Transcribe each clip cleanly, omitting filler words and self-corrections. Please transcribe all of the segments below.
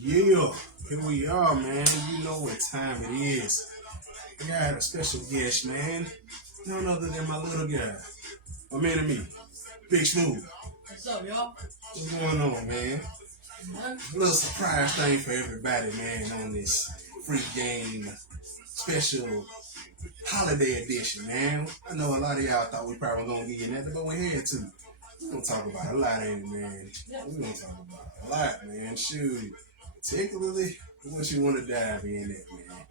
Yeah, here we are, man. You know what time it is. We got a special guest, man. None other than my little guy. My man and me. Big Smooth. What's up, y'all? What's going on, man? Nothing. A little surprise thing for everybody, man, on this free game special holiday edition, man. I know a lot of y'all thought we probably gonna get in that, but we had to. We're gonna talk about a lot, ain't it, man? We're gonna talk about a lot, man. Shoot. Particularly what you want to dive in at, man.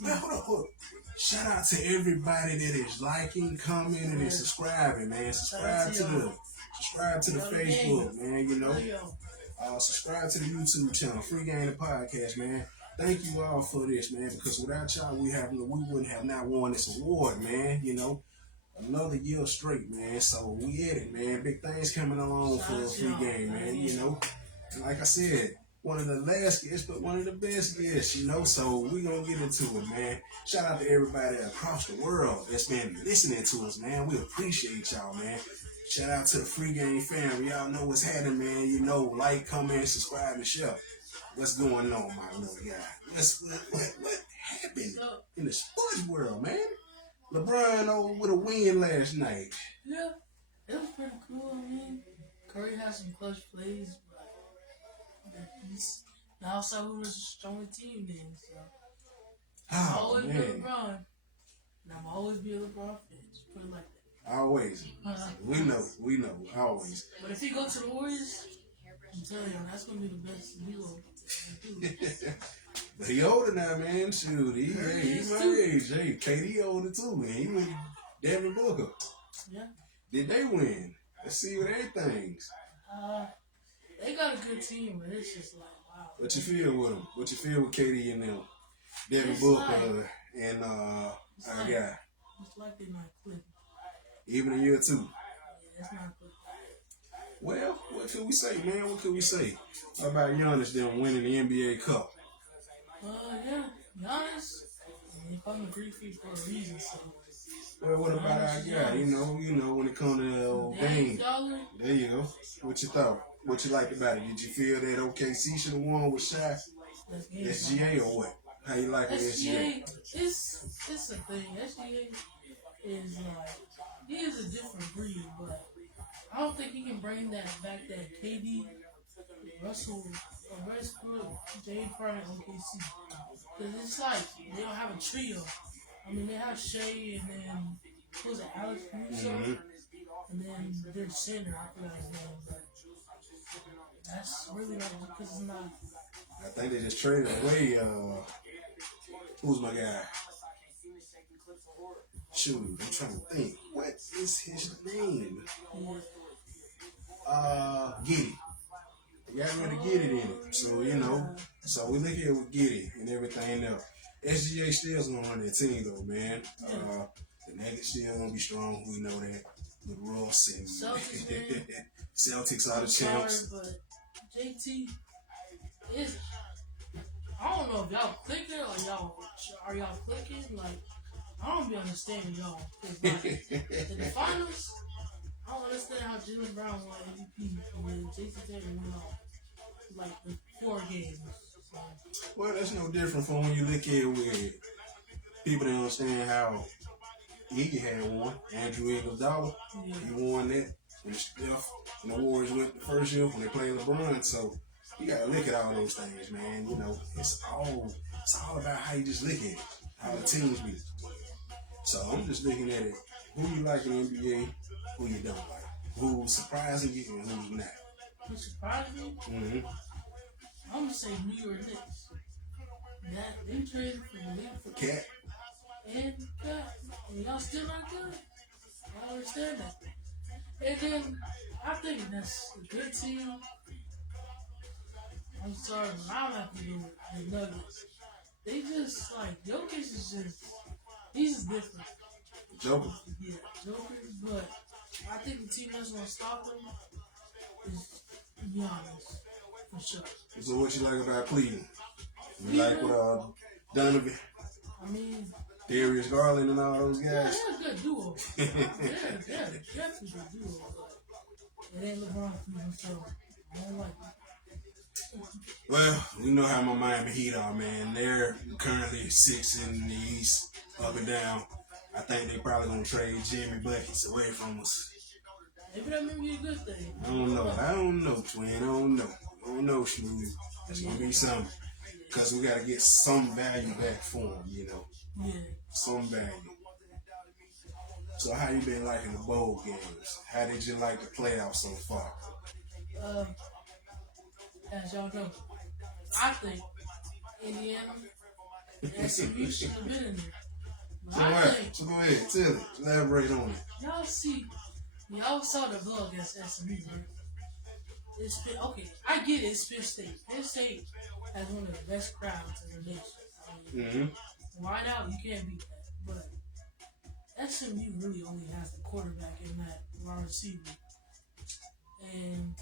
Man, hold up. Shout out to everybody that is liking, commenting, and subscribing, man. Subscribe to the Facebook, man. You know, subscribe to the YouTube channel, Free Game the Podcast, man. Thank you all for this, man. Because without y'all, we wouldn't have not won this award, man. You know, another year straight, man. So we at it, man. Big things coming along for a Free Game, man. You know, and like I said, one of the last guests, but one of the best guests, you know. So we gonna get into it, man. Shout out to everybody across the world that's been listening to us, man. We appreciate y'all, man. Shout out to the Free Game fam. Y'all know what's happening, man. You know, like, comment, subscribe, and share. What's going on, my little guy? What happened in the sports world, man? LeBron over with a win last night. Yeah, it was pretty cool. I mean, Curry had some clutch plays, but now Saul was a stronger team then. So I'm always be LeBron, and I'm always be a LeBron fan. Just put it like that. Always. We know, always. But if he go to the Warriors, I'm telling you, that's gonna be the best duo. But he older now, man. Shoot, he's my age. Hey, KD older too, man. He went Devin Booker. Yeah. Did they win? Let's see what everything's. They got a good team, but it's just like, wow. What you feel with them? What you feel with KD and them? Devin Booker and our guy. It's like they're not clicking. Even in year 2. Yeah, it's not clicking. Well, what could we say, man? What could we say? How about Giannis them winning the NBA Cup? Yeah, Giannis. I mean, if I'm a Greek freak for a reason, so. Well, what about our guy? You know, when it comes to game. There you go. What you thought? What you liked about it? Did you feel that OKC should have won with Shaq? SGA or what? How you like with SGA? It's a thing. SGA is like, he is a different breed, but I don't think he can bring that back, that KD, Russell, Westbrook, James Harden, OKC. Because it's like, they don't have a trio. I mean, they have Shea and then, who's it, Alex Caruso? Mm-hmm. And then their center, I forgot his name, but that's really not, because it's not. I think they just traded away, who's my guy? Shoot, I'm trying to think. What is his name? Giddy. You got rid of Giddy in it. So, you know, so we look here with Giddy and everything else. SGA still's gonna run that team though, man. The Nuggets still gonna be strong. We know that. With Ross and Celtics are the champs. But JT is, I don't know if y'all clicking or are y'all clicking? Like, I don't be understanding y'all. Like, in the finals, I don't understand how Jalen Brown won MVP and then Jason Tatum went off like the 4 games. So. Well, that's no different from when you look at it with people that understand how Iggy had won. Andrew Iguodala, he won that. When Steph and the Warriors went the first year when they played LeBron. So you gotta look at all those things, man. You know, it's all about how you just look at it, how the teams be. So I'm just looking at it. Who you like in the NBA, who you don't like. Who's surprising you and who's not. Who surprised me? Mm-hmm. I'm gonna say New York Knicks. That they traded for Cat. And Cat. And y'all still not good. I don't understand that. And then I think that's a good team. I'm sorry, but I don't have to do the Nuggets. They just like Jokic is just, he's just different. Joker. Yeah, Joker, but I think the team that's gonna stop him is Giannis, for sure. So what you like about Cleveland? You like what Donovan? I mean, Darius Garland and all those guys? Yeah, they're a good duo. They're definitely a good duo, but it ain't LeBron for me, so I don't like it. Well, we know how my Miami Heat are, man. They're currently 6 in the East, up and down. I think they probably gonna trade Jimmy Buckets away from us. Maybe that may be a good thing. I don't know. I don't know, twin. I don't know. I don't know, Smooth. It's gonna be something. Cause we gotta get some value back for him, you know. Yeah. Some value. So how you been liking the bowl games? How did you like the playoffs so far? Uh, as y'all know, I think Indiana and SMU should have been in there. But So I what? think So go ahead, tell it. Elaborate on it. y'all saw the vlog against SMU, right? It's been, okay, I get it, it's Penn State. Penn State has one of the best crowds in the nation. Wide out, you can't beat that. But SMU really only has the quarterback in that wide receiver. And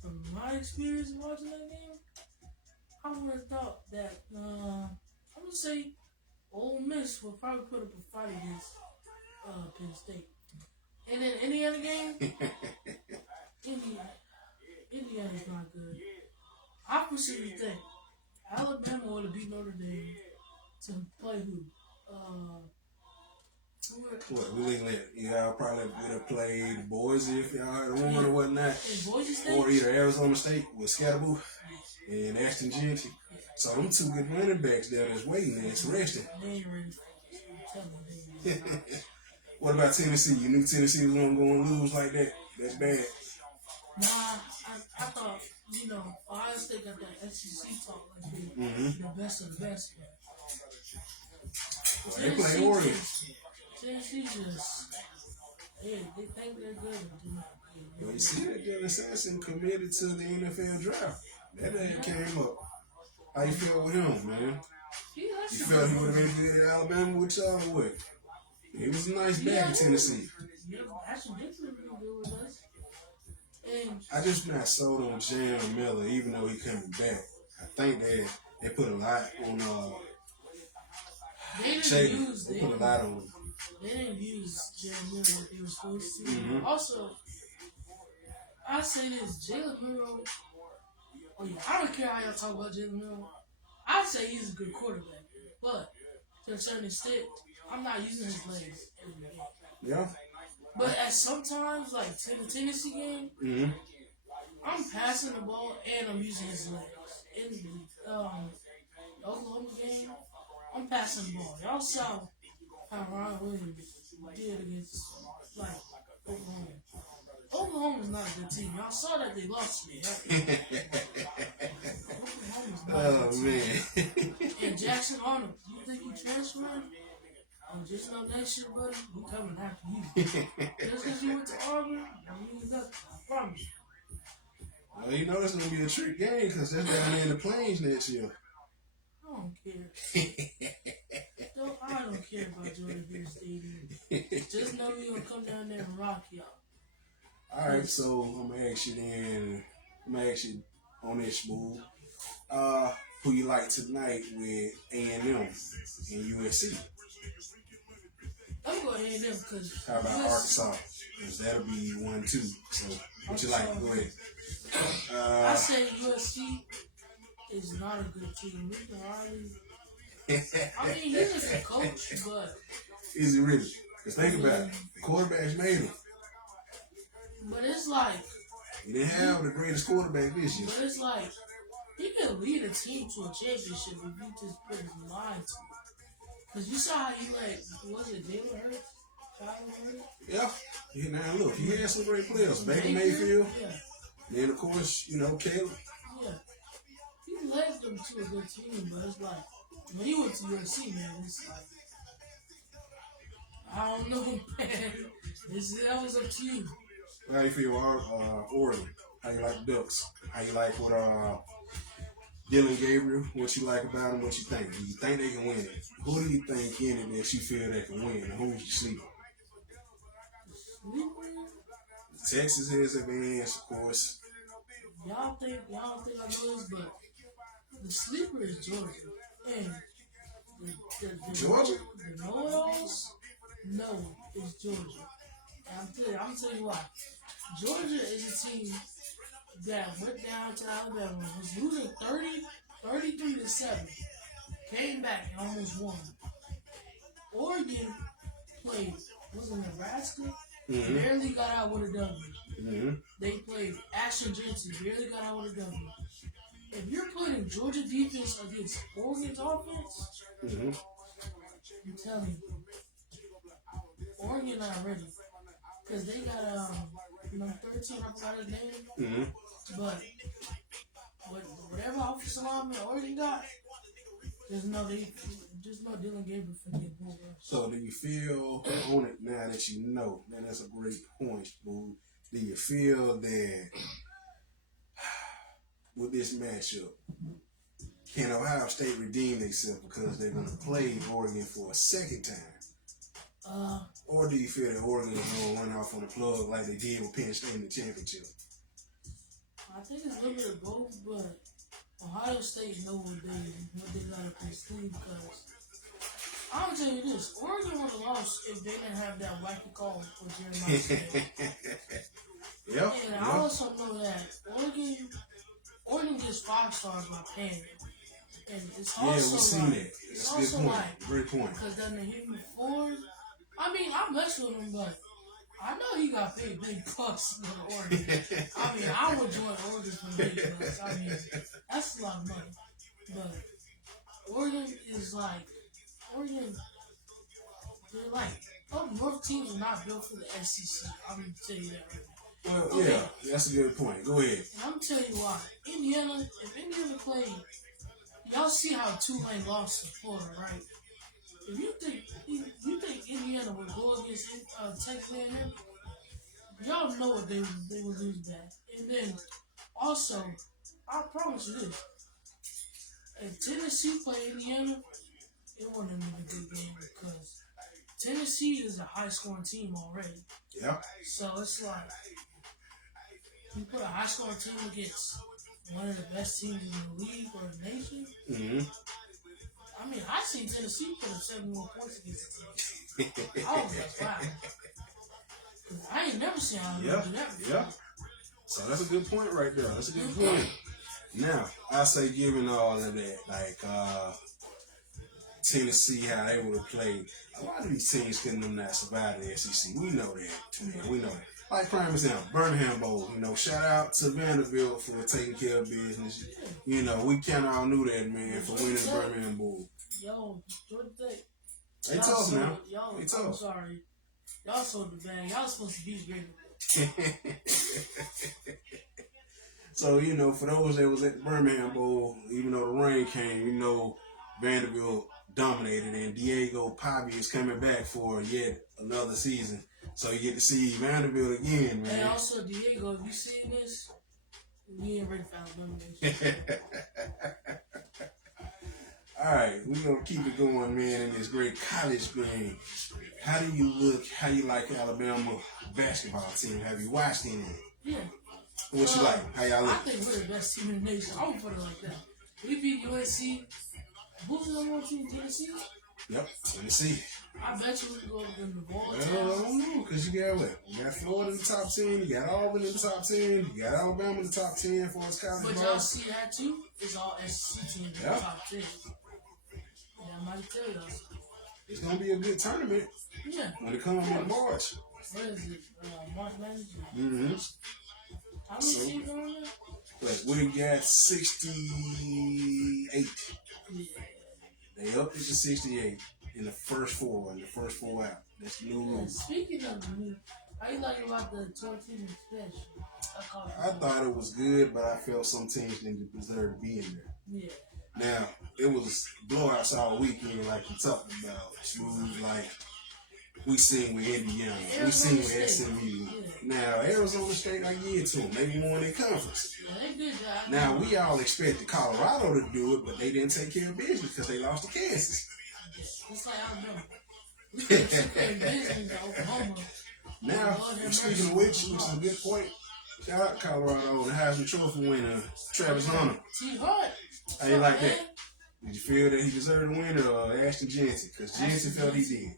from my experience watching that game, I would have thought that I'm gonna say Ole Miss will probably put up a fight against Penn State. And then any other game, Indiana's not good. I personally think Alabama would have beat Notre Dame to play who? What, we looking at, y'all probably would have played Boise if y'all had won or whatnot. Boise State? Or either Arizona State with Scatterboo and Ashton Jeanty. So them two good running backs there that's waiting and it's resting. They ain't ready for it. I'm telling you. What about Tennessee? You knew Tennessee was going to lose like that? That's bad. Nah, I thought, Ohio State got that SEC talk like they the best of the best. Well, they play Oregon. Tennessee just, they think they're good. Well, you see that Dylan Sampson committed to the NFL draft. That man came up. How you feel with him, man? You felt he would have been good at Alabama with y'all or what? He was a nice back in Tennessee. Yeah, actually did pretty good with us. And I just not sold on Jalen Miller, even though he coming back. I think they put a lot on they put a lot on him. They didn't use Jalen Miller like they were supposed to. Also, I say this, Jalen Miller. Oh yeah, I don't care how y'all talk about Jalen Miller. I say he's a good quarterback, but to a certain extent, I'm not using his legs every game. Yeah. But at sometimes, like the Tennessee game, I'm passing the ball and I'm using his legs. In the Oklahoma game, I'm passing the ball. Y'all saw how Ryan Williams did against Oklahoma. Oklahoma's not a good team. Y'all saw that they lost to me. Oklahoma's not a good team. Man. And Jackson Arnold, you think he transferred? Just know that shit, buddy. We coming after you. Just because you went to Auburn, I mean nothing. I promise. Well, you know it's gonna be a trick game because they're down there in the plains next year. I don't care. I don't care about Jordan Hare Stadium. Just know we gonna come down there and rock y'all. All right, so I'm gonna ask you on this move. Who you like tonight with A&M and USC? I'm going A&M because. How about Arkansas? Because that'll be 1-2. So what you like? Go ahead. I say USC is not a good team. I mean, he's a good coach, but. Is it really? Because think about it. Quarterbacks made him. But it's like. He didn't have the greatest quarterback this year. But it's like. He can lead a team to a championship if you just put his mind to it. Because you saw how he was it Jalen Hurts? Yeah. Now look, he had some great players. Baker Mayfield. Yeah. Then of course, Caleb. Yeah. He led them to a good team, but it's like when he went to USC, man, it's like I don't know, man. That was up to you. How you feel Oregon? How you like the Ducks? How you like what Dylan Gabriel? What you like about him? What you think? Do you think they can win it? Who do you think in it that you feel they can win? And who's you sleeping? Texas is advanced, of course. Y'all think I know this, but the sleeper is Georgia. And Georgia? The know-it-alls? No, it's Georgia. And I'm telling you why. Georgia is a team that went down to Alabama, was losing 33-7, came back and almost won. Oregon played, was it Nebraska? Mm-hmm. Barely got out with a W. Mm-hmm. They played Ashton Jensen, barely got out with a W. If you're putting Georgia defense against Oregon's offense, Mm-hmm. I'm telling you, Oregon not ready. Because they got number 13, I forgot his name. Mm-hmm. But whatever offensive lineman Oregon got, there's no Dylan Gabriel for the bull rush. So do you feel on it now that you know? Man, that's a great point, boo. Do you feel that with this matchup, can Ohio State redeem themselves because they're going to play Oregon for a second time? Or do you feel that Oregon is going to run off on the plug like they did with Penn State in the championship? I think it's a little bit of both, but Ohio State know what they got up their sleeve because I'll tell you this, Oregon would have lost if they didn't have that wacky call for Jeremiah Smith. Yep. And I also know that Oregon gets 5 stars by paying. And it's also we've seen that. That's a good point. Like, great point. Because then they hit me forward. I mean, I mess with him, but I know he got paid big bucks to go to Oregon. I mean, I would join Oregon for big bucks. I mean, that's a lot of money. But Oregon is like, they're like, North teams are not built for the SEC. I'm going to tell you that right now. Well, yeah, that's a good point. Go ahead. And I'm telling you why. If Indiana played, y'all see how Tulane lost to Florida, right? If you think Indiana would go against Texas A&M, y'all know what they would lose back. And then also, I promise you this: if Tennessee played Indiana, it wouldn't be a good game because Tennessee is a high-scoring team already. Yeah. So it's like you put a high-scoring team against one of the best teams in the league or the nation. Mm-hmm. I mean, I seen Tennessee put up 71 points against the team. I was like, wow. I ain't never seen how they do that before. Yeah. So that's a good point right there. That's a good point. Now, I say given all of that, like Tennessee, how they would have played, a lot of these teams couldn't not survive the SEC. We know that, man. We know that. Like prime example, Birmingham Bowl. Shout out to Vanderbilt for taking care of business. We kind of all knew that, man, for winning the Birmingham Bowl. Yo, Georgia Tech. They tough now. They tough. I'm sorry. Y'all sold the bag. Y'all supposed to beat Vanderbilt. So, for those that was at the Birmingham Bowl, even though the rain came, Vanderbilt dominated, and Diego Pavia is coming back for yet another season. So you get to see Vanderbilt again, man. And also, Diego, if you seen this, we ain't ready for Alabama. All right, we're going to keep it going, man, in this great college game. How do you like Alabama basketball team? Have you watched any? Yeah. What you like? How y'all look? I think we're the best team in the nation. I would put it like that. We beat USC. Who's the number 1 team? Tennessee? Yep, Tennessee. I bet you we go to the ball. Well, I don't know, because you got what? You got Florida in the top 10, you got Auburn in the top 10, you got Alabama in the top 10 for its college ball. But y'all see that too? It's all SEC teams in the top 10. Yeah, I might tell y'all. It's going to be a good tournament. Yeah. When it comes in March. What is it? March Madness? Mm-hmm. How many teams are on there? Like, we got 68. Yeah. They upped it to 68 in the first 4 out. That's the new rule. Speaking of the new, how you like about the 12-team special? I thought it was good, but I felt some teams didn't deserve to be in there. Yeah. Now, it was blowouts all weekend, like you talked about. Smooth, like we seen with Indiana. We seen with SMU. Yeah. Now, Arizona State, I give it to them. They won their conference. Yeah, they did that. Now, we all expected Colorado to do it, but they didn't take care of business because they lost to Kansas. It's like Alabama. We took care of business in Oklahoma. Now, speaking of which is a good point. Shout out Colorado on the Heisman Trophy winner, Travis Hunter. T-Hart. How you like that? Did you feel that he deserved to win or Ashton Jensen? Because Jensen felt he did.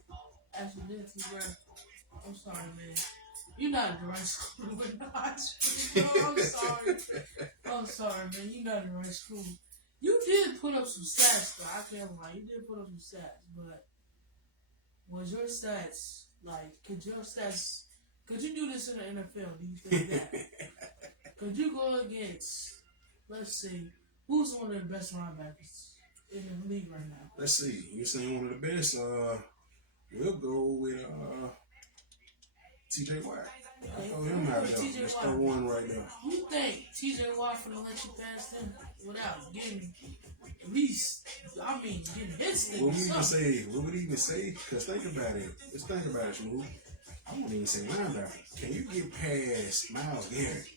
Ashton Jensen, bro. I'm sorry, man. You're not in the right school to win the Heisman. No, I'm sorry. I'm sorry, man. You're not in the right school. You did put up some stats, though. I can't lie. You did put up some stats, but was your stats like? Could you do this in the NFL? Do you think that? Could you go against, let's see, who's one of the best linebackers in the league right now? Let's see. You're saying one of the best. We'll go with T.J. Watt. I throw him out there. Let's throw one right now. You think T.J. Watt finna let you pass him without getting at least, getting hits? What would we even say? Because think about it. Just think about it, Smooth. I won't even say linebacker. Can you get past Myles Garrett?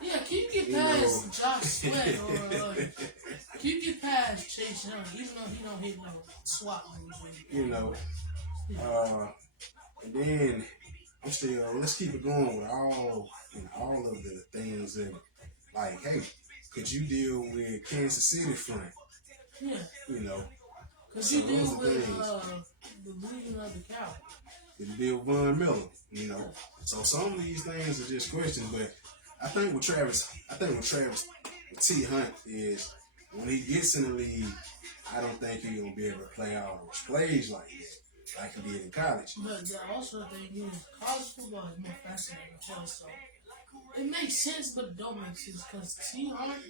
Yeah, can you get past Josh Sweat or can you get past Chase Young, even though he don't hit no swat moves? And then I'm still. Let's keep it going with all of the things that, like, hey, could you deal with Kansas City front? Yeah. Could So you deal with the bleeding of the cow? Could you deal with Von Miller? So some of these things are just questions, but I think with Travis T. Hunt is when he gets in the league, I don't think he's gonna be able to play all those plays like he did in college. But the also thing is, college football is more fascinating than NFL, so it makes sense, but it don't make sense because T. Hunt,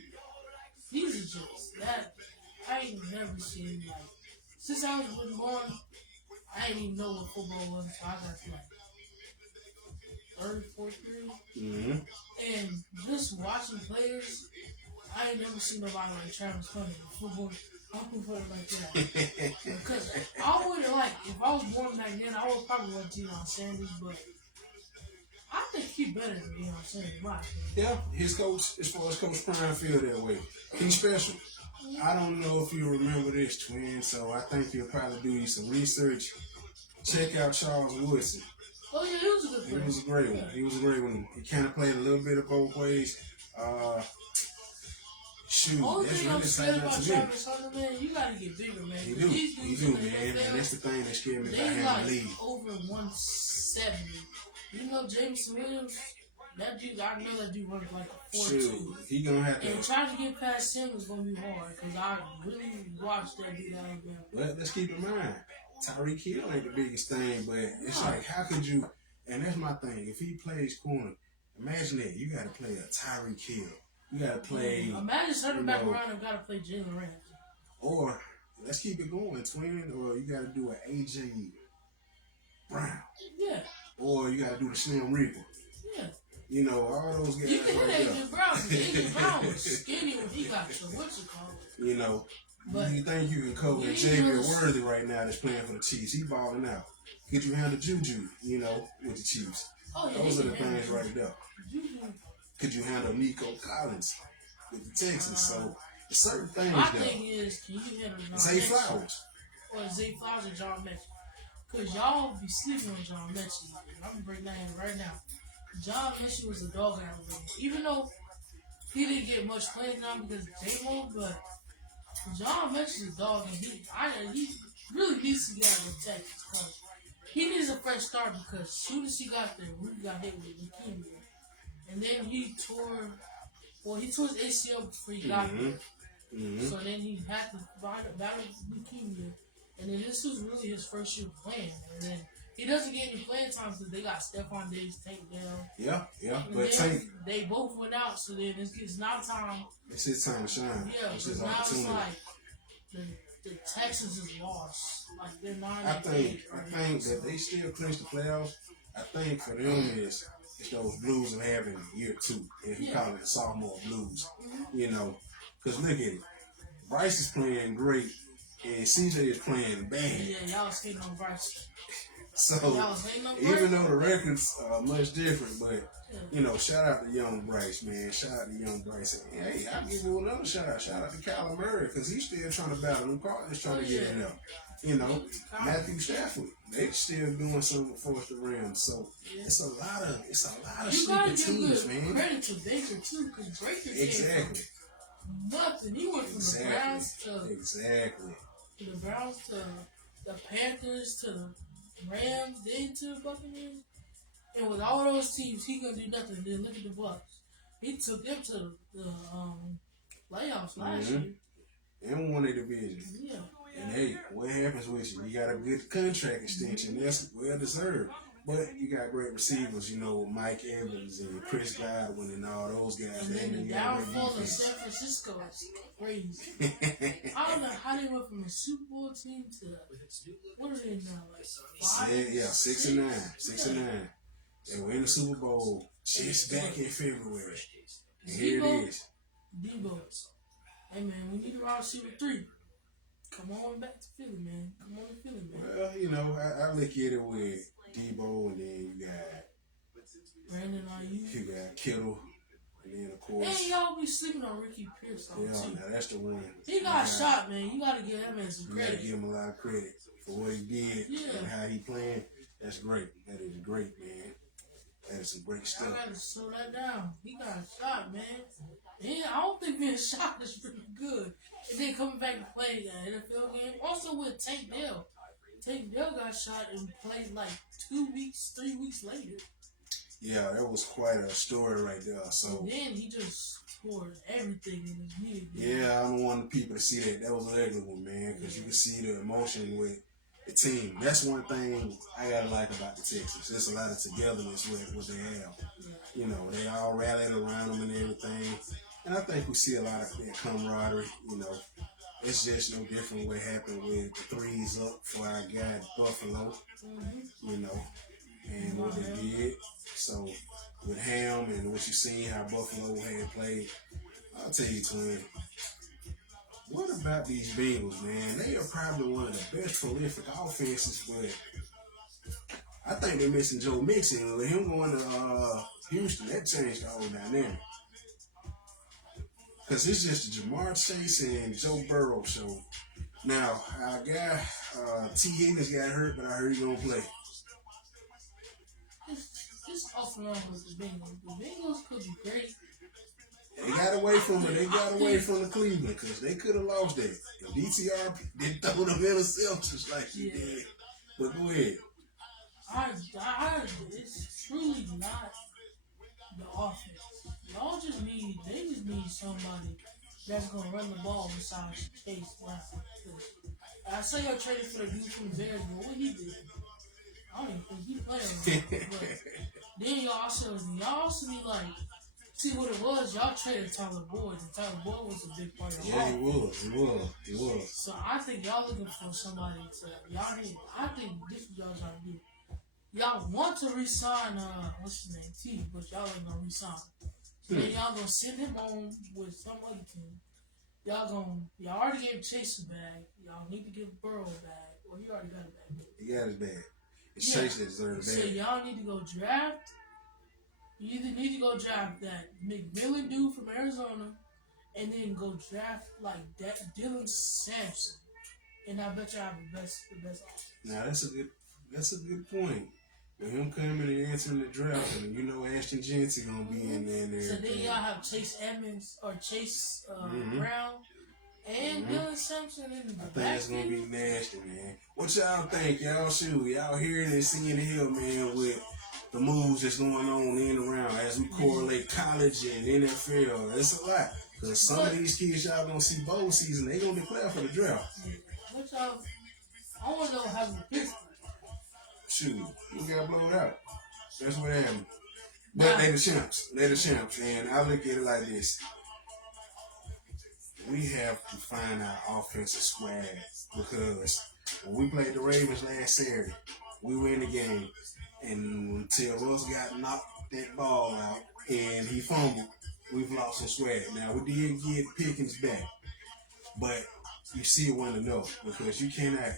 these are just that I ain't never seen like since I was born. I didn't even know what football was, so I got to like third, fourth grade. Mm-hmm. And just watching players, I ain't never seen nobody like Travis Hunter in football. I can put it like that. Because I would if I was born back then, I would probably want Deion Sanders, but I think he's better than Deion Sanders, right? Yeah, his coach, as far as Coach Prime, feel that way. He's special. I don't know if you remember this, twin, so I think you'll probably do you some research. Check out Charles Woodson. Oh, yeah, he was a good player. He was a great one. He was a great one. He kind of played a little bit of both ways. Only that's thing really I'm scared about to me. Travis Hunter, man, you gotta get bigger, man. You do, man. And that's the thing that scared me about him in the league. Over 170. You know Jameson Williams? That dude, I know that dude runs like a 4.2. He gonna have to. And trying to get past him is gonna be hard because I really watched that dude out of him. But let's keep in mind, Tyreek Hill ain't the biggest thing, but it's like, how could you? And that's my thing. If he plays corner, imagine that you got to play a Tyreek Hill. You got to play. Imagine turning back around and got to play Jalen Ramsey. Or let's keep it going, twin. Or you got to do an AJ Brown. Yeah. Or you got to do the Slim Reaper. Yeah. All those guys. You can hit AJ Brown. AJ Brown was skinny when he got to what's it called? But you think you can cover Xavier Worthy right now that's playing for the Chiefs? He balling out. Could you handle Juju, with the Chiefs? Oh, yeah, those are the things right there. Juju. Could you handle Nico Collins with the Texans? So, there's certain things my thing is, can you handle Zay Flowers? Or Zay Flowers or John Mechie? Because y'all be sleeping on John Mechie. I'm going to break that in right now. John Mechie was a dog out. Even though he didn't get much playing time because of J-Mo, but John Mechie's a dog, and he really needs to get out of the Texas because he needs a fresh start because as soon as he got there, we got hit with leukemia. And then he tore his ACL before he got there. Mm-hmm. So then he had to battle leukemia. And then this was really his first year playing. And then he doesn't get any playing time because they got Stephon Diggs, Tank down. Yeah. And but Tank, they both went out, so then it's now time. It's his time to shine. Yeah, but now it's like the Texans is lost. Like they're not. I think that they still clinch the playoffs. I think for them it's those blues of having year two. If you call it the sophomore blues. Mm-hmm. Because look at it. Bryce is playing great and CJ is playing bad. Yeah, y'all was hating on Bryce. So even though the records are much different, but shout out to young Bryce, man. Shout out to young Bryce. And, hey, I'll give you another shout out. Shout out to Kyler Murray because he's still trying to battle. Them Cardinals trying to get in there. Matthew Stafford, they still doing something for us to Rams. So it's a lot of sleeping teams, man. You credit to Baker too, because Baker exactly nothing. He went from the Browns to the Browns to the Panthers to the Rams, then to the Buccaneers. And with all those teams, he couldn't do nothing. Then look at the Bucks. He took them to the playoffs last Mm-hmm. year. And won a division. Yeah. And hey, what happens with you? You got a good contract extension. That's well deserved. But you got great receivers, you know, Mike Evans and Chris Godwin and all those guys. And then the you got a great downfall of defense. San Francisco is crazy. I don't know how they went from a Super Bowl team to what are they now? Like five? Yeah, 6-9. 6-9. They were in the Super Bowl just back in February. And here it is. Debo. Hey man, we need a wide receiver 3. Come on back to Philly, man. Come on to Philly, man. Well, you know, I look at it with Debo, and then you got Brandon Ayuk. You got Kittle, and then of course. Hey, y'all be sleeping on Ricky Pierce too. Now that's the one. He got shot, man. You gotta give him some You credit. gotta give him a lot of credit for what he did and how he playing. That's great. That is great, man. That is some great I stuff. gotta slow that down. He got shot, man. Yeah, I don't think being shot is pretty good. And then coming back and playing an NFL game. Also with Tank Dell. Tank Dell got shot and played like 3 weeks later. Yeah, that was quite a story right there. So and then he just scored everything in his knee. Yeah, I don't want people to see that. That was an ugly one, man, because you can see the emotion with the team. That's one thing I gotta like about the Texans. There's a lot of togetherness with what they have. You know, they all rallied around them and everything. And I think we see a lot of that camaraderie. You know, it's just no different what happened with the threes up for our guy Buffalo. You know, and what they did. So with Ham and what you seen how Buffalo had played, I'll tell you, twin. What about these Bengals, man? They are probably one of the best prolific offenses, but I think they're missing Joe Mixon. With him going to Houston, that changed the whole dynamic. Because it's just the Jamar Chase and Joe Burrow show. Now, our guy, T. Higgins got hurt, but I heard he's going to play. It's off and on with the Bengals. The Bengals could be great. They got away from it. They got away from the Cleveland because they could have lost that. If DTR didn't throw them interceptions like he did. But go ahead. It's truly not the offense. They just need somebody that's going to run the ball besides Chase Brown. I say I traded for the dude from the Bears, but what he did, I don't even think he played. But then y'all also need like, see what it was. Y'all traded Tyler Boyd, and Tyler Boyd was a big part of the offense. He was. So I think y'all looking for somebody to I think this is y'all trying to do. Y'all want to resign what's his name, T, but y'all ain't gonna resign. So then y'all gonna send him on with some other team. Y'all already gave Chase a bag. Y'all need to give Burrow a bag. Or he already got a bag. He got his bag. It's Chase that deserves a bag. So y'all need to go draft. You either need to go draft that McMillan dude from Arizona, and then go draft like that Dylan Sampson. And I bet y'all have the best offense. Now that's a good point. With him coming and answering the draft, and you know Ashton Jensen gonna be in there. And so then y'all have Chase Edmonds or Chase Brown and Dylan Sampson in the back. I think that's gonna be nasty, man. What y'all think? Y'all hearing and seeing the hill, man, with the moves that's going on in and around as we correlate college and NFL. It's a lot. Because some of these kids y'all gonna see bowl season, they gonna declare for the draft. What y'all, I want to know how to pick. Shoot, we got blown out. That's what happened. But they the champs. And I look at it like this. We have to find our offensive squad because when we played the Ravens last Saturday, we were in the game. And until Russ got knocked that ball out and he fumbled, we've lost some swag. Now, we did get Pickens back. But you see it wasn't enough because you cannot.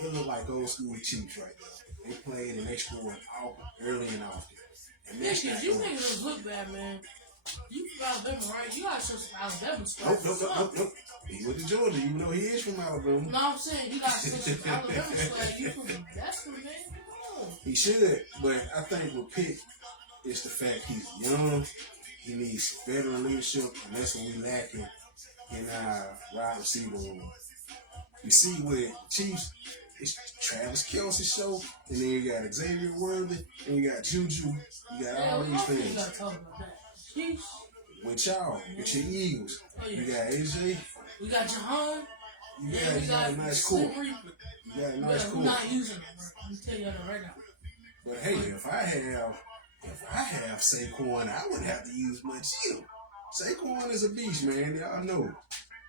It looked like old school Chiefs right there. They played and they scored early and often. And Pickens, you think it look bad, man. You from Alabama, right? You got some Alabama stuff. Nope. He went to Georgia, even though he is from Alabama. No, I'm saying you got some Alabama swag. You from that's the man. He should, but I think with Pitt, it's the fact he's young. He needs veteran leadership, and that's what we lacking in our wide receiver room. You see with Chiefs, it's Travis Kelce's show, and then you got Xavier Worthy, and you got Juju. You got all these things. Gotta talk about that. Sheesh. With y'all, with your Eagles. Oh, yeah. You got AJ. We got Jahan. You got a nice core. You got a nice core. We're not using them. Let me tell you that right now. But hey, if I have Saquon, I wouldn't have to use much either. Saquon is a beast, man. Y'all know.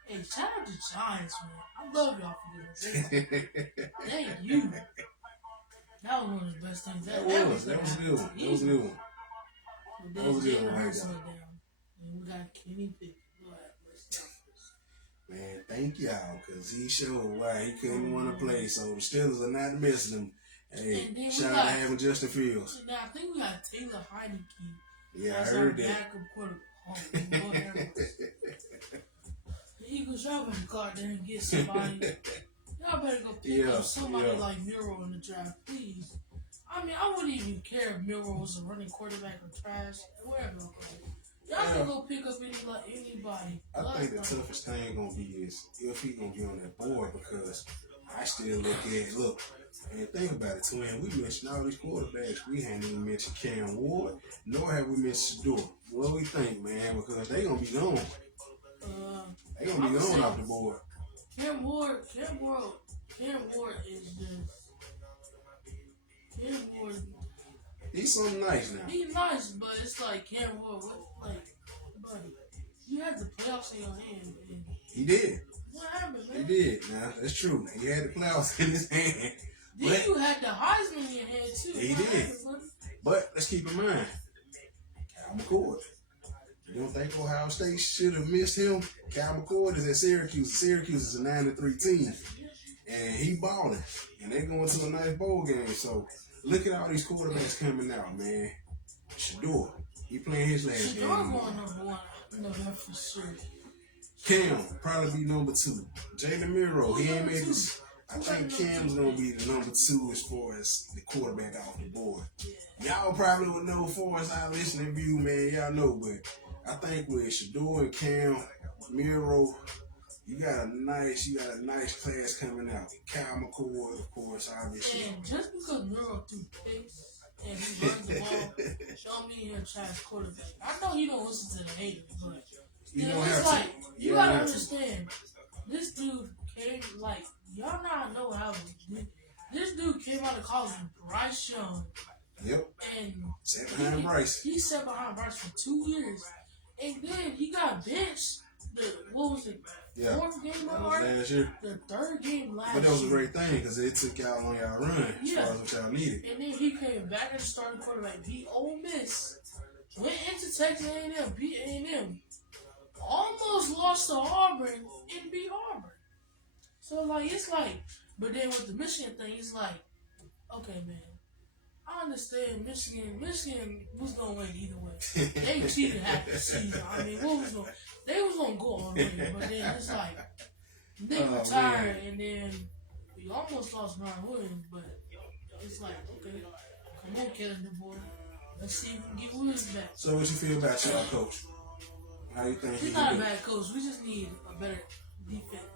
Hey, shout out to Giants, man. I love y'all for this. Thank you. That was one of the best things that was a good one. That was a good one. That was a good one. And we got Kenny Pickett. Man, thank y'all, because he showed why he couldn't want to play. So the Steelers are not missing him. Hey, shout out to having Justin Fields. Now, I think we got Taylor Heineke. Yeah, I heard that. The Eagles, y'all better go out there and get somebody. Y'all better go pick up somebody like Miro in the draft, please. I mean, I wouldn't even care if Miro was a running quarterback or trash, wherever. Y'all can go pick up anybody. I think the toughest thing gonna be is if he gonna be on that board, because I still look and think about it, Twin. We mentioned all these quarterbacks. We hadn't even mentioned Cam Ward, nor have we mentioned Shador. What do we think, man? Because they gonna be gone. They gonna be gone off the board. Cam Ward is just Cam Ward. He's something nice now. He's nice, but it's like Cam Ward, buddy, you had the playoffs in your hand. And he did. What happened, man? He did. Now that's true. He had the playoffs in his hand. Then you had the Heisman in your hand too. He did. But let's keep in mind, Cal McCord. You don't think Ohio State should have missed him? Cal McCord is at Syracuse. Syracuse is a 9-3 team, and he balling, and they going to a nice bowl game. So look at all these quarterbacks coming out, man. Shador, he playing his last game. Shador going number one. No, that's for sure. Cam probably be number 2. Jalen Miro, he ain't made this. I think Cam's gonna be the number 2 as far as the quarterback off the board. Y'all probably would know as far as our listening view, man. Y'all know, but I think with Shador and Cam, Miro, you got a nice class coming out. Kyle McCord, of course, obviously. And just because Miro threw picks and he runs the ball, don't mean he's a trash quarterback. I know he don't listen to the haters, but you don't it's have like to. you gotta understand. This dude came y'all not know how this dude came out of college with Bryce Young. Yep. And sat behind Bryce. He sat behind Bryce for 2 years. And then he got benched. Fourth game last year. The third game last year. But that was a great thing because it took y'all on y'all run as far as what y'all needed. And then he came back as starting quarterback, beat Ole Miss, went into Texas A&M, beat A&M, almost lost to Auburn and beat Auburn. So but then with the Michigan thing, it's like, okay, man. I understand Michigan was gonna win either way. They cheated half the season. I mean, they was gonna go on win, but then it's like they retired and then we almost lost Brian Williams, but it's like, okay, come on, Kevin DeBoer. Let's see if we can get Williams back. So what you feel about y'all coach? How you think he's not a bad coach. We just need a better defense,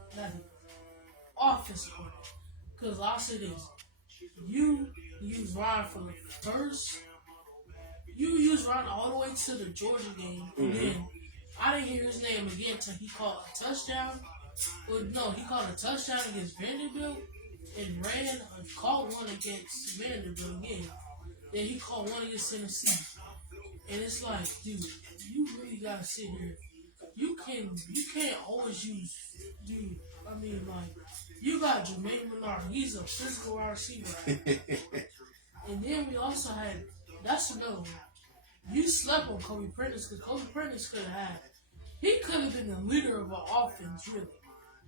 offensive coach. Because I'll say this. You use Ryan for the first. You use Ryan all the way to the Georgia game, and then I didn't hear his name again until he caught a touchdown. Well, no, he caught a touchdown against Vanderbilt and caught one against Vanderbilt again. Then he caught one against Tennessee, and it's like, dude, you really gotta sit here. You can't always use, dude. I mean, you got Jermaine Menard. He's a physical wide receiver. And then we also had, that's another one. You slept on Kobe Prentice because Kobe Prentice he could have been the leader of our offense, really.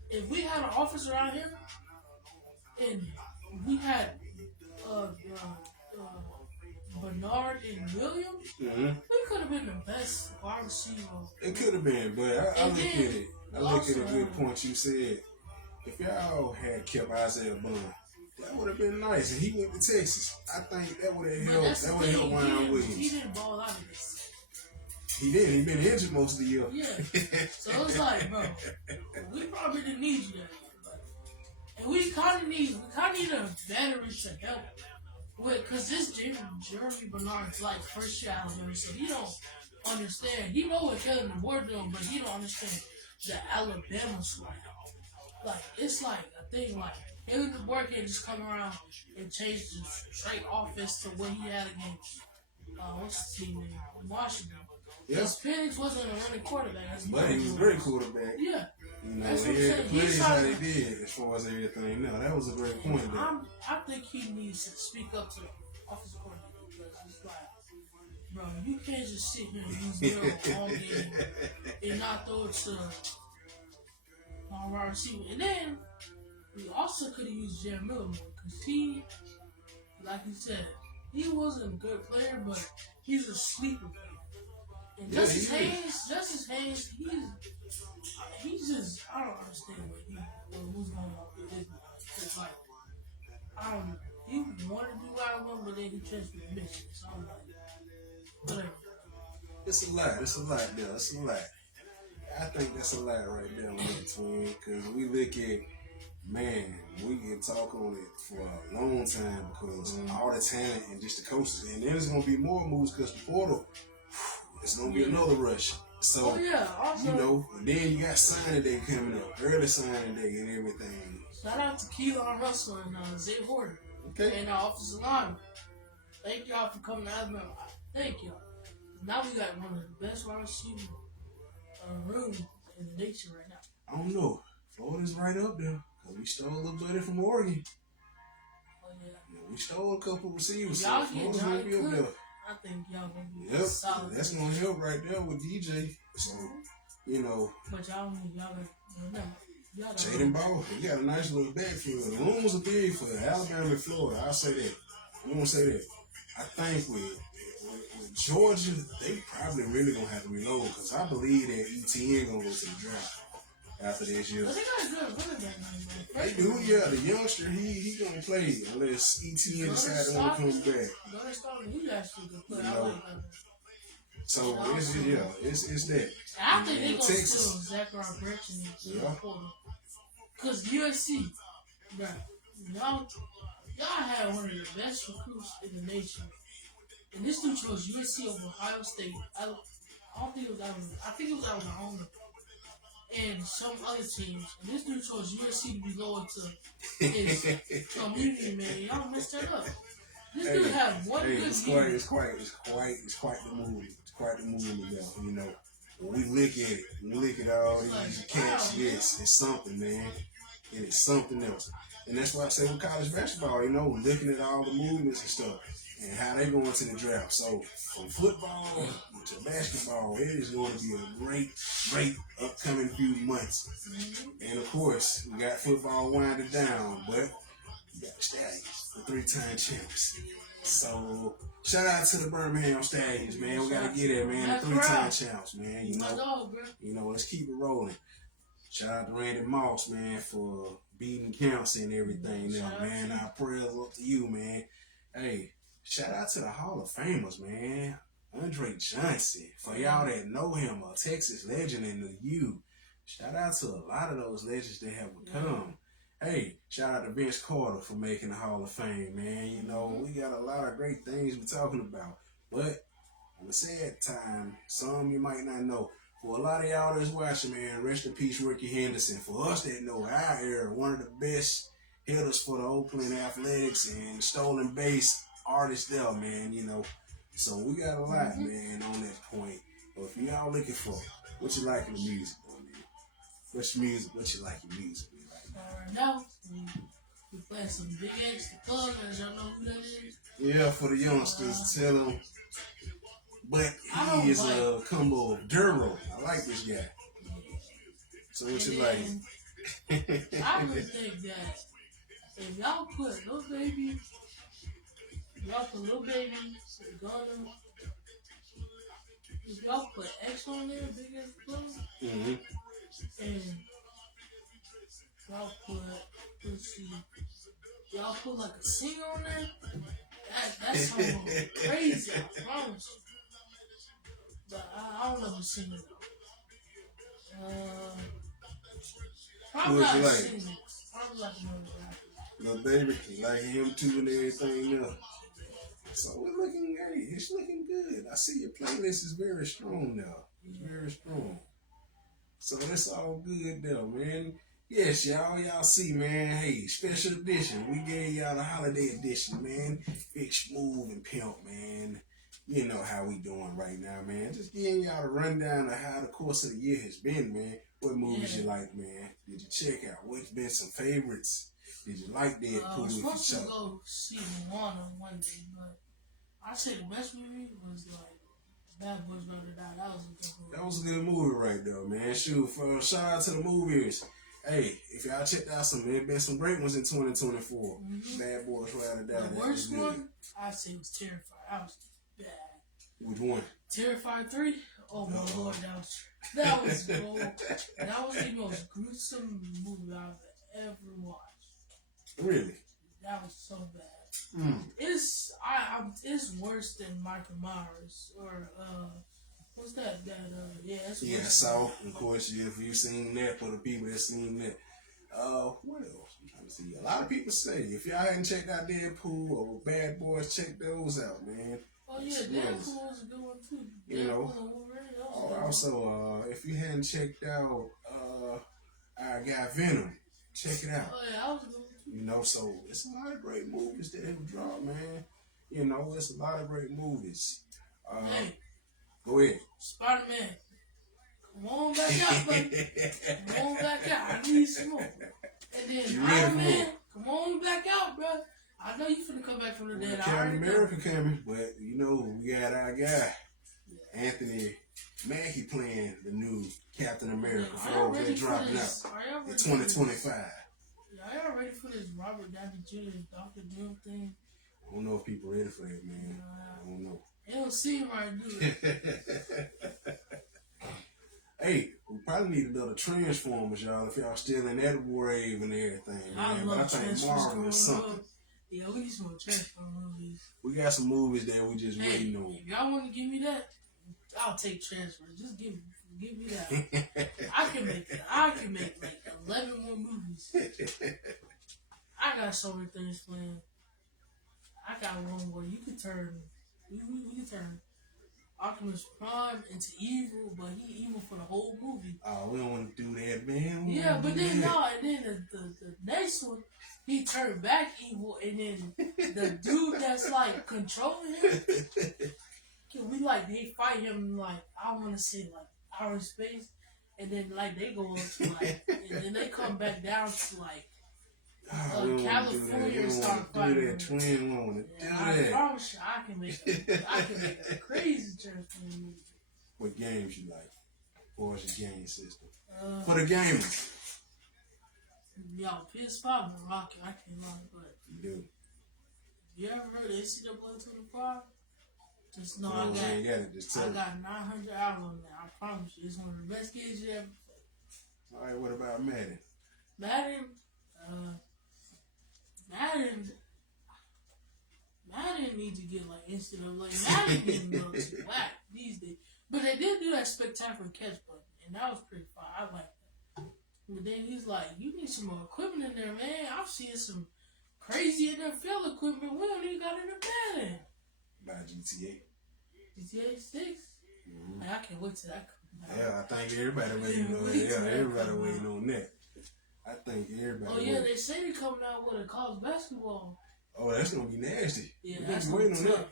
If we had an offense around him, and we had Bernard and Williams, we could have been the best wide receiver. It could have been, but I look at it. I look at a good point you said. If y'all had kept Isaiah Bond, that would have been nice. And he went to Texas. I think that would have helped. That would have helped Ryan Williams. He didn't ball out of this. He did. He been injured most of the year. Yeah. So it's like, bro, we probably didn't need you that year. And we kind of need a veteran to help with, cause this Jeremy Bernard's like first year Alabama, so he don't understand. He know what Kellen DeBoer doing, but he don't understand the Alabama swag. Like it's like a thing like Kellen DeBoer can't just come around and change the straight offense to what he had against what's the team in Washington. Yeah. Because Penix wasn't a running quarterback. But he was a great quarterback. Yeah. You know, That's he what I'm had saying. the plays He's how trying they to, did as far as everything. No, that was a great point there. I think he needs to speak up to the offensive coordinator because it's like, bro, you can't just sit here and use Bill all game and not throw it to wide receiver. And then we also could have used Jerry Miller more because he, like you said, he wasn't a good player, but he's a sleeper player. And Yeah, Justice Haynes, he's just, I don't understand what's going on with his mind. It's like, I don't know. He wanted to do Alabama, but then he transferred to Michigan. So I'm like, whatever. It's a lot there. It's a lot. I think that's a lot right there on that, twin. Because we look at, man, we can talk on it for a long time because all the talent and just the coaches. And then there's going to be more moves because the portal, it's going to be another rush. So, Also, you know, and then you got signing day coming up, early signing day and everything. shout out to Keelan Russell and Zay Horton Okay. and offensive line. Thank y'all for coming to Alabama. Thank y'all. Now we got one of the best wide receivers room in the nation right now. I don't know. Florida's right up there because we stole a little buddy from Oregon. Oh, yeah. We stole a couple receivers. Y'all So get Florida's Johnny gonna be up there. I think y'all gonna be Yep, solid. that's gonna help right there with DJ. So, you know, but y'all got Jaden Ball, he got a nice little backfield. The room was a big for Alabama and Florida. I'll say that. I'm gonna say that. I think with Georgia, they probably really gonna have to reload because I believe that ETN gonna go to the draft after this year. But they got a good running back now. They do, yeah. The youngster, he gonna play unless ETN decide to want to come back. Gunner Stockton, he actually could play. You I know, like that. So it's that. I think they're gonna Texas. steal Zachary Branch and Yeah. Porter. Cause USC, bro, y'all had one of the best recruits in the nation. And this dude chose USC over Ohio State. I don't think it was Alabama. I think it was Alabama. And some other teams. And this dude chose USC to be loyal to his community, man. Y'all messed that up. This dude had one good year. It's quite the movie. It's quite the movie now, you know. When we look at it, we look at all these cats, yes, it's something, man. And it's something else. And that's why I say with college basketball, you know, looking at all the movements and stuff and how they go into the draft. So from football to basketball, it is going to be a great upcoming few months. And of course, we got football winding down, but we got the Stallions, the 3-time champs. So shout out to the Birmingham Stallions, man. We gotta get it, man. The 3-time champs, man. You know, let's keep it rolling. Shout out to Randy Moss, man, for beating counts and everything now, man. Our prayers up to you, man. Hey, shout out to the Hall of Famers, man. Andre Johnson, for y'all that know him, a Texas legend in the U. Shout out to a lot of those legends that have become. Hey, shout out to Vince Carter for making the Hall of Fame, man. You know, we got a lot of great things we're talking about. But on the sad time, some you might not know. For a lot of y'all that's watching, man, rest in peace, Ricky Henderson. For us that know our era, one of the best hitters for the Oakland Athletics and stolen base artists there, man, you know. So we got a lot, man, on that point. But if y'all looking for what you like in the music, man, what's your music, what you like in music, man. Right now, we playing some Big X the Plug, as y'all know who that is. Yeah, for the youngsters, tell them. But he is a combo of Duro. I like this guy. So what you like? I would think that if y'all put Lil Baby, Gunna, if y'all put X on there, Big X the Plug, and y'all put, let's see, y'all put like a singer on there, that's something crazy, I promise you. But I don't know who's singing though. Probably not singing. probably like one of the rappers. Little baby, like him too and everything else. So we're looking at it. It's looking good. I see your playlist is very strong now. It's very strong. So that's all good though, man. Yes, y'all see, man. Hey, special edition. We gave y'all the holiday edition, man. Big Smooth and Pimp, man. You know how we doing right now, man. Just giving y'all a rundown of how the course of the year has been, man. What movies you like, man? Did you check out? What's been some favorites? Did you like Deadpool? I was supposed to go see Moana one day, but I say the best movie was like Bad Boys Gonna Die. That was a good movie. That was a good movie right there, man. Shoot, for shout out to the movies. Hey, if y'all checked out there been some great ones in 2024. Mm-hmm. Bad Boys Gonna Die. The worst one, I say was Terrified. That was bad. Which one? Terrified 3? Oh my lord, that was cool. That was the most gruesome movie I've ever watched. Really? That was so bad. It's worse than Michael Myers or what's that? So of course, if you've seen that, for the people that seen that, what else? I'm trying to see. A lot of people say if y'all hadn't checked out Deadpool or Bad Boys, check those out, man. Oh yeah, Deadpool was a good one too. You know. Also, if you hadn't checked out our guy Venom, check it out. Oh yeah, I was good. You know, so it's a lot of great movies that have dropped, man. You know, it's a lot of great movies. Hey, go ahead. Spider-Man, come on back out, buddy. Come on back out. I need some more. And then Iron Man, come on back out, bro. I know you finna come back from the dead. Captain America coming, but you know we got our guy Anthony Mackie playing the new Captain America for those that dropping out in 2025. Y'all ready for this Robert Downey Jr. Dr. Doom thing? I don't know if people ready for that, man. I don't know. It don't seem right, do it? Hey, we probably need another Transformers, y'all, if y'all still in that wave and everything, man. But I think Marvel is something. Yeah, we need some more Transformers movies. We got some movies that we just waiting on. If y'all want to give me that, I'll take Transformers. Just give me that. I can make like 11 more movies. I got so many things planned. I got one where you can turn Optimus Prime into evil, but he evil for the whole movie. Oh, we don't want to do that, man. Yeah, but then and then the next one, he turned back evil, and then the dude that's like controlling him, they fight him like, I want to say like outer space, and then like they go to like, and then they come back down to like California and start fighting. I promise you, I can make a crazy Transformers movie. What games you like? Or is your game system? For the gamers. Yo, PS5 been rocking. I can't lie, but you do. You ever heard of NCAA 25? Just know I got 900 hours on that. I promise you, it's one of the best games you ever played. All right, what about Madden? Madden needs to get like NCAA. Madden getting a little too whack these days. But they did do that spectacular catch button, and that was pretty fun. I like that. But then he's like, you need some more equipment in there, man. I'm seeing some crazy NFL equipment. We don't even got in the Madden. By GTA. GTA 6? Mm-hmm. Man, I can't wait till that comes out. Yeah, I think everybody waiting on that. Yeah, everybody waiting on that. I think everybody. Oh yeah, they say they're coming out with a college basketball. Oh, that's gonna be nasty. Yeah, that's waiting on that.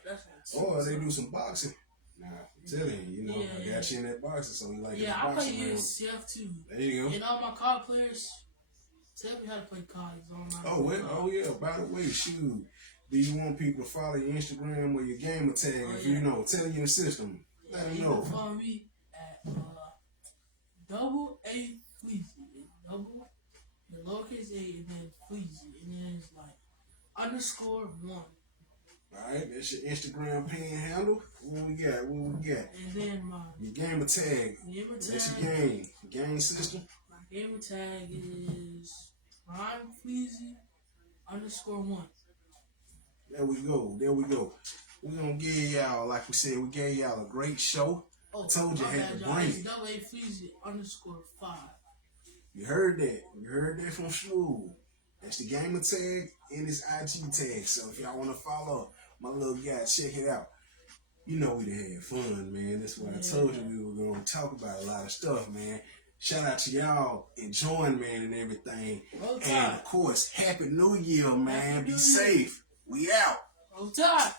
Or they do some boxing. Nah, I'm telling you, I got you in that boxing, so you like I play USCF too. There you go. And all my COD players tell me how to play COD. Oh yeah. By the way, shoot. Do you want people to follow your Instagram or your gamer tag? Tell you the system. Let them know. You can follow me at double A Fleazy. Double the lowercase a and then Fleazy. And then it's like _1. Alright, that's your Instagram panhandle. What we got? And then your gamer tag. That's your game system. My gamer tag is Prime Fleazy _1. There we go. We're gonna give y'all, like we said, we gave y'all a great show. I told you I had to bring it. Double A Fleazy _5. You heard that. You heard that from Smooth. That's the gamer tag and his IG tag. So if y'all want to follow my little guy, check it out. You know we done had fun, man. That's what I told you we were going to talk about a lot of stuff, man. Shout out to y'all enjoying, man, and everything. And, of course, Happy New Year, man. Be safe. We out. Roll Tide.